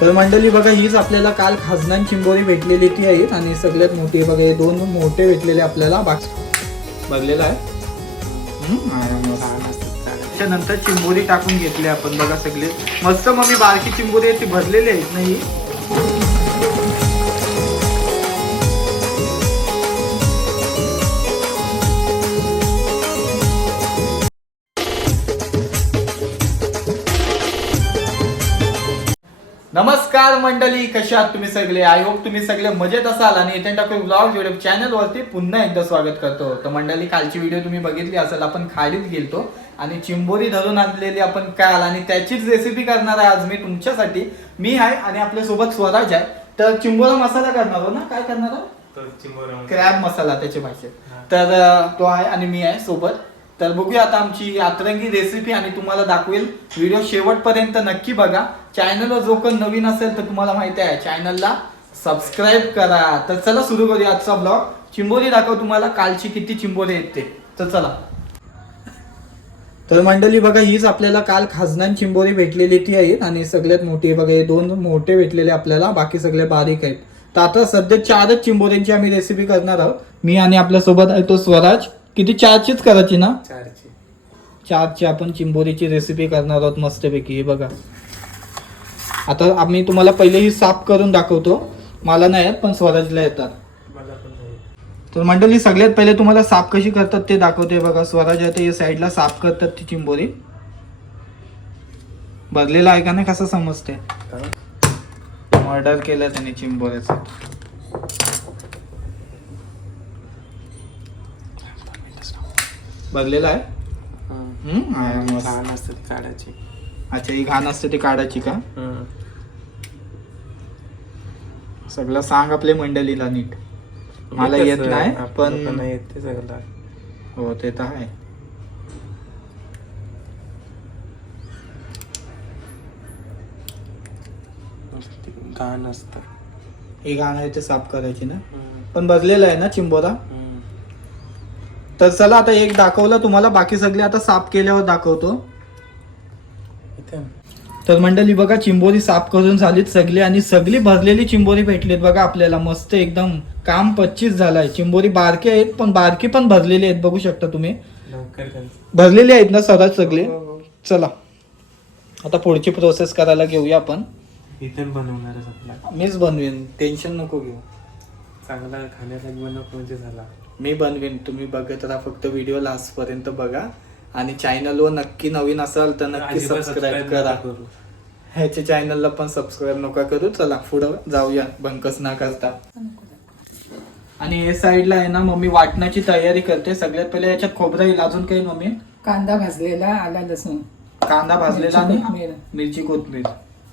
तर मंडळी बघा हीच आपल्याला काल खासदान चिंबोरी भेटलेली ती आहेत आणि सगळ्यात मोठी बघा हे दोन मोठे भेटलेले आपल्याला बाक्स आहे. त्याच्यानंतर चिंबोरी टाकून घेतली आपण बघा सगळे. मस्त मग मी बारकी चिंबोरी आहे ती भरलेली आहेत नाही नमस्कार मंडळी कशा आहात तुम्ही सगळे? आय होप तुम्ही सगळे मजेत असाल आणि इथे टाकून ब्लॉग युट्यूब चॅनल वरती पुन्हा एकदा स्वागत करतो. तर मंडळी कालची व्हिडिओ तुम्ही बघितली असेल आपण खाडीत गेलतो आणि चिंबोरी धरून आणलेली आपण काल आणि त्याचीच रेसिपी करणार आहे आज मी तुमच्यासाठी. मी आहे आणि आपल्यासोबत स्वराज आहे. तर चिंबोरा मसाला करणार हो ना? काय करणार आहोत? क्रॅब मसाला. त्याची भाषेत तर तो आहे आणि मी आहे सोबत. तर बघूया आता आमची अतरंगी रेसिपी आणि तुम्हाला दाखवेल. व्हिडिओ शेवटपर्यंत नक्की बघा. चॅनलवर जो कोण नवीन असेल तर तुम्हाला माहिती आहे चॅनलला सबस्क्राईब करा. तर चला सुरू करूया आजचा ब्लॉग चिंबोरी दाखव तुम्हाला कालची किती चिंबोरी येते तर चला. तर मंडळी बघा हीच आपल्याला काल खासदान चिंबोरी भेटलेली ती आहेत आणि सगळ्यात मोठी बघा हे दोन मोठे भेटलेले आपल्याला बाकी सगळे बारीक आहेत. तर आता सध्या चारच चिंबोऱ्यांची आम्ही रेसिपी करणार आहोत. मी आणि आपल्यासोबत आहे तो स्वराज. किती? चारचीच करायची ना? चारशे चारची. आपण चिंबोरीची रेसिपी करणार आहोत मस्तपैकी. हे बघा. आता आम्ही तुम्हाला पहिले ही साफ करून दाखवतो. मला नाही येत पण स्वराजला येतात. तर मंडळी सगळ्यात पहिले तुम्हाला साफ कशी करतात ते दाखवते बघा. स्वराज आहे ते साईडला साफ करतात ती चिंबोरी. भरलेला आहे का नाही? कसं समजते मर्डर केलं त्याने चिंबोऱ्याचं. भरलेला आहे? असतात काढायची. अच्छा ही घाण असते ती काढायची का? सगळं सांग आपल्या मंडळीला नीट. मला येत नाही पण येत सगळं. हो ते तर आहे. घाण असतं. ही घाण आहे ते साफ करायची ना? पण भरलेलं आहे ना चिंबोरा. तर चला आता एक दाखवलं तुम्हाला बाकी सगळे आता साफ केल्यावर दाखवतो. तर मंडळी बघा चिंबोरी साफ करून झालीत सगळी आणि सगळी भरलेली चिंबोरी भेटलीत बघा आपल्याला. मस्त एकदम काम पच्चीस झालाय. चिंबोरी बारकी आहेत पण बारकी पण भरलेली आहेत बघू शकता तुम्ही. भरलेली आहेत ना सरळ सगळे? हो, हो. चला. आता पुढची प्रोसेस करायला घेऊया आपण. मीच बनवीन टेन्शन नको घेऊ. चांगला खाण्यासाठी बनव म्हणजे झाला? मी बनवीन तुम्ही बघत राहा फक्त व्हिडिओ लास्ट पर्यंत बघा. आणि चॅनलवर नक्की नवीन असाल तर नक्की सबस्क्राईब करा. ह्याच्या चॅनलला पण सबस्क्राईब नका करू. चला पुढं जाऊया. बंकस ना करता. आणि हे साईडला आहे ना मम्मी वाटण्याची तयारी करते. सगळ्यात पहिले याच्यात खोबरं येईल. अजून काही मम्मी? कांदा भाजलेला आला लसूण. कांदा भाजलेला आणि मिरची, कोथिंबीर. मिरची कोथमीर.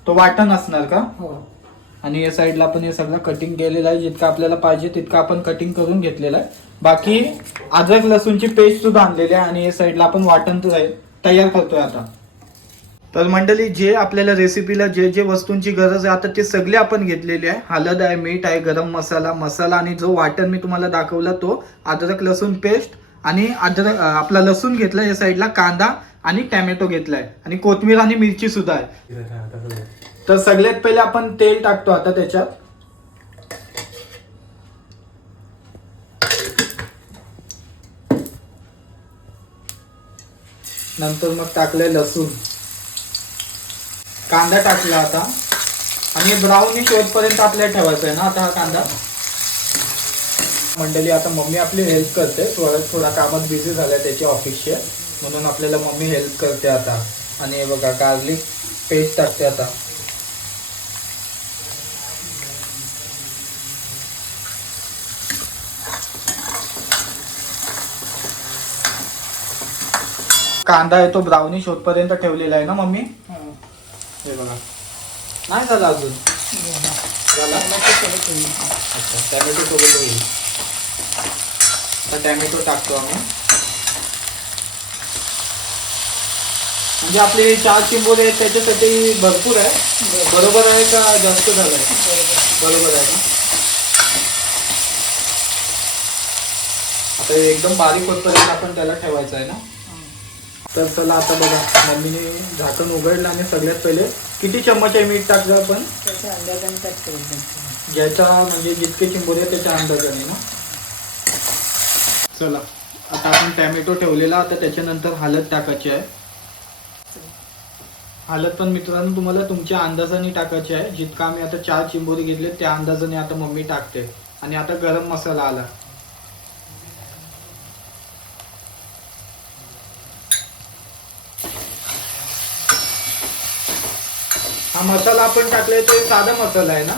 तो वाटण असणार का? हो. आणि या साईडला आपण हे सगळं कटिंग केलेलं आहे. जितकं आपल्याला पाहिजे तितकं आपण कटिंग करून घेतलेलं आहे. बाकी अद्रक लसूणची पेस्ट सुद्धा आणलेली आहे आणि या साईडला आपण वाटण तया- तयार करतोय आता. तर मंडळी जे आपल्याला रेसिपीला जे जे वस्तूंची गरज आहे आता ते सगळे आपण घेतलेले आहे. हळद आहे मीठ आहे गरम मसाला. मसाला आणि जो वाटण मी तुम्हाला दाखवला तो अद्रक लसूण पेस्ट आणि अद्रक आपला लसूण घेतला या साईडला कांदा आणि टॅमॅटो घेतलाय. आणि कोथमीर आणि मिरची सुद्धा आहे. तर सगळ्यात पहिले आपण तेल टाकतो आता त्याच्यात. नंतर मग टाकलंय लसूण. कांदा टाकला आता. आणि ब्राऊनिश होतपर्यंत आपल्याला ठेवायचा आहे ना आता हा कांदा? मंडळी आता मम्मी आपली हेल्प करते. थोडा थोडा कामात बिझी झालाय त्याची ऑफिसचे. म्हणून आपल्याला मम्मी हेल्प करते आता. आणि हे बघा गार्लिक पेस्ट टाकते आता. कांदा आहे तो ब्राउनिश होतपर्यंत ठेवलेला आहे ना मम्मी? हो. हे बघा. नाही झाला अजून. झाला? टोमॅटो सोबत होईल. अच्छा टॅमॅटो सोबत होईल आता टॅमॅटो टाकतो आम्ही. म्हणजे आपले चार चिंबोरे आहेत त्याच्यासाठी भरपूर आहे. बरोबर. आहे का जास्त झालं? आहे बरोबर आहे का आता एकदम बारीक होतपर्यंत आपण त्याला ठेवायचं आहे ना? तर चला आता बघा. मम्मीने झाकण उघडलं आणि सगळ्यात पहिले किती चम्मच आहे मीठ टाकलं आपण? त्याच्या अंदाजाने टाकतो एकदम. ज्याचा म्हणजे जितके चिंबोरे आहेत त्याच्या अंदाजाने ना? चला. आता आपण टॅमॅटो ठेवलेला आता त्याच्यानंतर हळद टाकायची आहे. हळद पण मित्रांनो तुम्हाला तुमच्या अंदाजाने टाकायची आहे. जितका आम्ही आता चार चिंबोरी घेतले त्या अंदाजाने आता मम्मी टाकते. आणि आता गरम मसाला आला. हा मसाला आपण टाकलाय तो साधा मसाला आहे ना?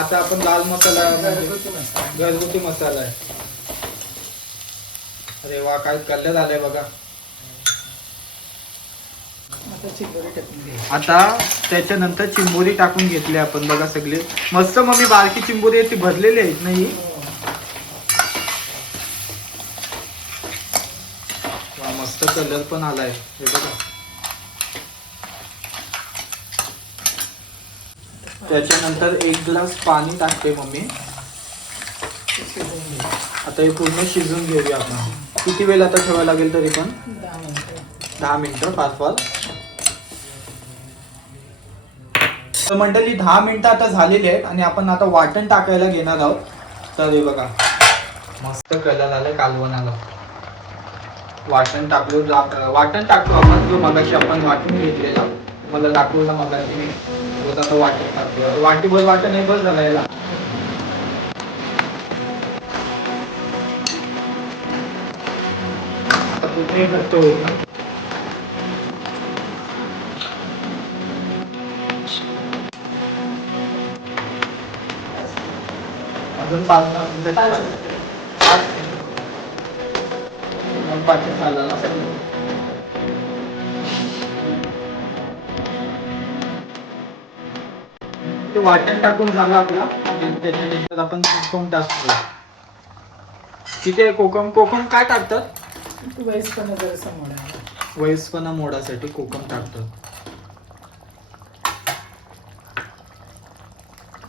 आता आपण लाल मसाला म्हणजे घरगुती मसाला. आहे. अरे वा काय कलर आलाय बघा. आता त्याच्यानंतर चिंबोरी टाकून घेतली आपण बघा सगळे. मस्त मम्मी बारकी चिंबोरी आहे ती भरलेली आहेत ना ही? वा, मस्त कलर पण आलाय. हे बघा. त्याच्यानंतर एक ग्लास पाणी टाकते मम्मी. आता हे पूर्ण शिजून घेऊया आपण. किती वेळ आता ठेवायला लागेल तरी पण? दहा मिनिटं पाच पाच. फार फार तर मंडळी दहा मिनिटं आता झालेली आहेत आणि आपण आता वाटण टाकायला घेणार आहोत. तर हे बघा मस्त कलर आलाय कालवणाला वाटण टाकलो वाटण टाकतो आपण. जो मगाशी आपण वाटून घेतलेला. मला दाखवला मगाशी. रोज आता वाटण टाकतो वाटीभर वाटण आहे बस झाला याला. अजून पाच दहा मिनिटं. पाच. ते वाटण टाकून झालं आपला. त्याच्यानंतर आपण कोकम टाकतो तिथे कोकम कोकम काय टाकतात? तू जरासा मोडा वयस्पणा मोडासाठी कोकम टाकतात.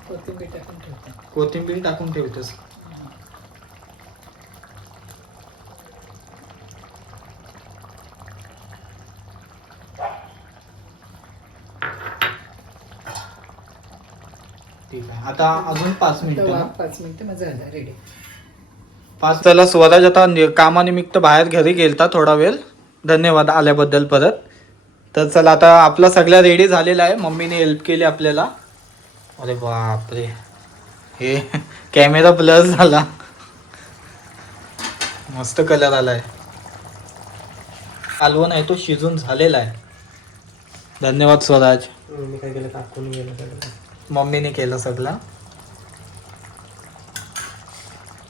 कोथिंबीर टाकून ठेवतात. कोथिंबीर टाकून ठेवतोस ठीक आहे. आता अजून पाच मिनिटं? वाफ पाच मिनिटं मग झालं रेडी पाच त्याला स्वराज आता नि- कामानिमित्त बाहेर घरी गेलता थोडा वेळ. धन्यवाद आल्याबद्दल परत. तर चला आता आपला सगळा रेडी झालेला आहे. मम्मीने हेल्प केली आपल्याला. अरे बापरे. हे कॅमेरा प्लस झाला. मस्त कलर आलाय. कालवण आहे तो शिजून झालेला आहे. धन्यवाद स्वराज मी काय केलं? टाकून गेलं सगळं मम्मीने केलं सगळं.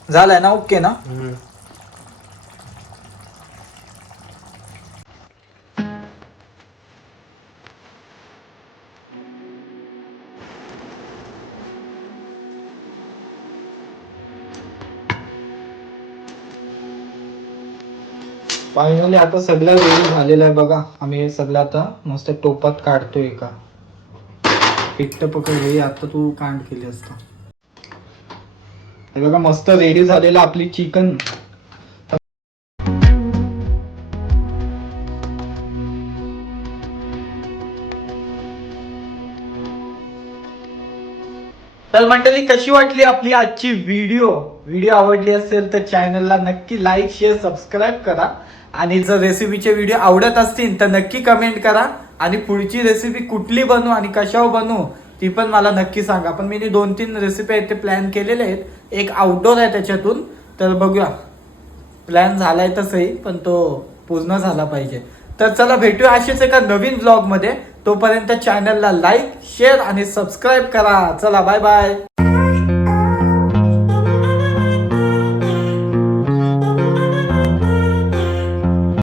झालंय ना? ओके ना? फायनली आता सगळं रेडी झालेलं आहे बघा. आम्ही हे सगळं आता मस्त टोपात काढतोय का एकटं पकड हे आता तू कांड केली असता. हे बघा मस्त रेडी झालेलं आपली चिकन. तर मंडळी कशी वाटली आपली आजची व्हिडिओ व्हिडिओ आवडली असेल तर चॅनलला नक्की लाईक शेअर सबस्क्राईब करा. आणि जर रेसिपीचे व्हिडिओ आवडत असतील तर नक्की कमेंट करा. आणि पुढची रेसिपी कुठली बनू आणि कशावर बनू ती पण मला नक्की सांगा. पण मी दोन तीन रेसिपी आहेत ते प्लॅन केलेले आहेत. एक आउटडोर आहे त्याच्यातून. तर बघूया. प्लॅन झालाय तसंही पण तो पूर्ण झाला पाहिजे. तर चला भेटूया असेच एका नवीन ब्लॉगमध्ये. तोपर्यंत चॅनलला लाईक शेअर आणि सबस्क्राईब करा. चला बाय बाय